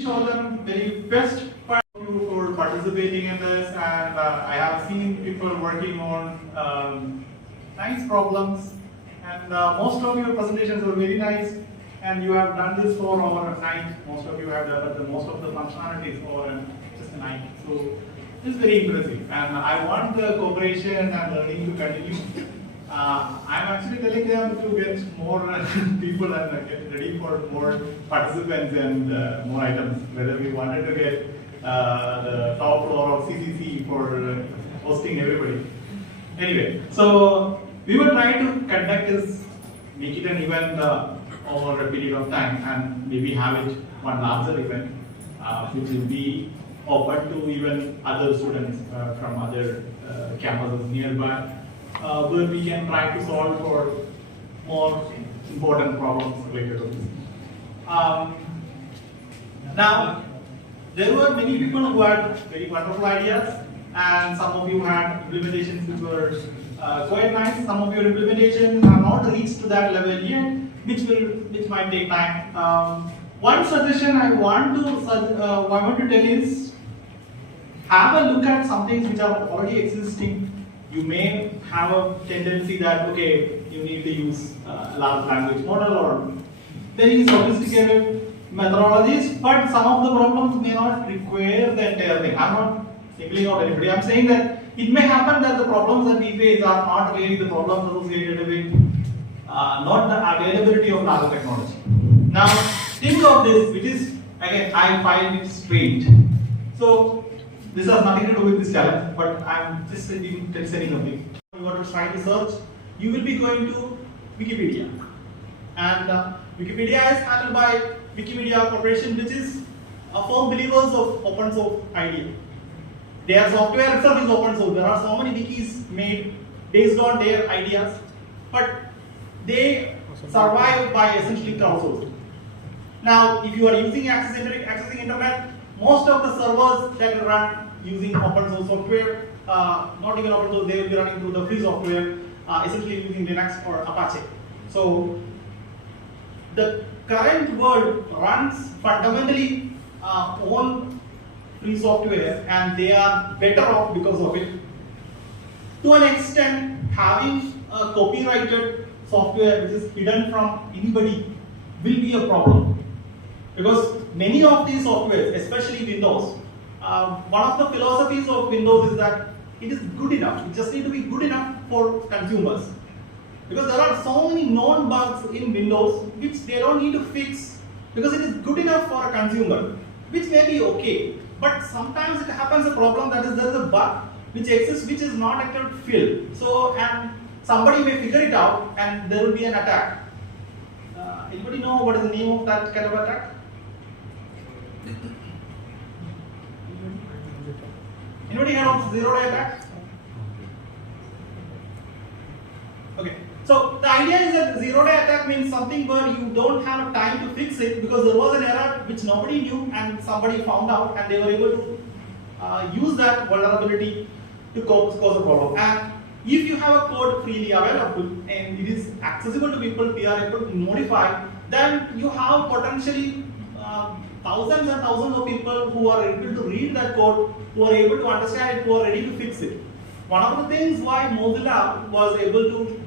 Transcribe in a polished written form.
Show them very best part of you for participating in this, and I have seen people working on nice problems, and most of your presentations were very nice, and you have done this for over a night. Most of you have developed most of the functionalities over just a night. So it's very impressive, and I want the cooperation and learning to continue. I'm actually telling them to get more people and get ready for more participants and more items. Whether we wanted to get the top floor of CCC for hosting everybody. Anyway, so we were trying to conduct this, make it an event over a period of time, and maybe have it one larger event, which will be open to even other students from other campuses nearby. Where we can try to solve for more important problems related to this. Now, there were many people who had very wonderful ideas, and some of you had implementations which were quite nice. Some of your implementations have not reached to that level yet, which might take time. One suggestion I want to tell is have a look at some things which are already existing. You may have a tendency that, okay, you need to use a large language model or very sophisticated methodologies, but some of the problems may not require the entire thing. I'm not singling out anybody. I'm saying that it may happen that the problems that we face are not really the problems associated with not the availability of large technology. Now, think of this, which is, again, I find it strange. So, this has nothing to do with this challenge, but I'm just setting something. You want to try to search, you will be going to Wikipedia. And Wikipedia is handled by Wikimedia Corporation, which is a firm believers of open source idea. Their software itself is open source. There are so many wikis made based on their ideas, but they survive by essentially crowdsourcing. Now, if you are accessing internet, most of the servers that run using open source software, not even open source, they will be running through the free software, essentially using Linux or Apache. So, the current world runs fundamentally on free software, and they are better off because of it. To an extent, having a copyrighted software which is hidden from anybody will be a problem. Because many of these softwares, especially Windows, one of the philosophies of Windows is that it is good enough. It just needs to be good enough for consumers. Because there are so many known bugs in Windows which they don't need to fix because it is good enough for a consumer, which may be okay. But sometimes it happens a problem that is there is a bug which exists which is not actually filled. So, and somebody may figure it out and there will be an attack. Anybody know what is the name of that kind of attack? Anybody heard of zero-day attack? Okay. So the idea is that zero-day attack means something where you don't have time to fix it because there was an error which nobody knew and somebody found out and they were able to use that vulnerability to cause a problem. And if you have a code freely available and it is accessible to people, they are able to modify, then you have potentially thousands and thousands of people who are able to read that code, who are able to understand it, who are ready to fix it. One of the things why Mozilla was able to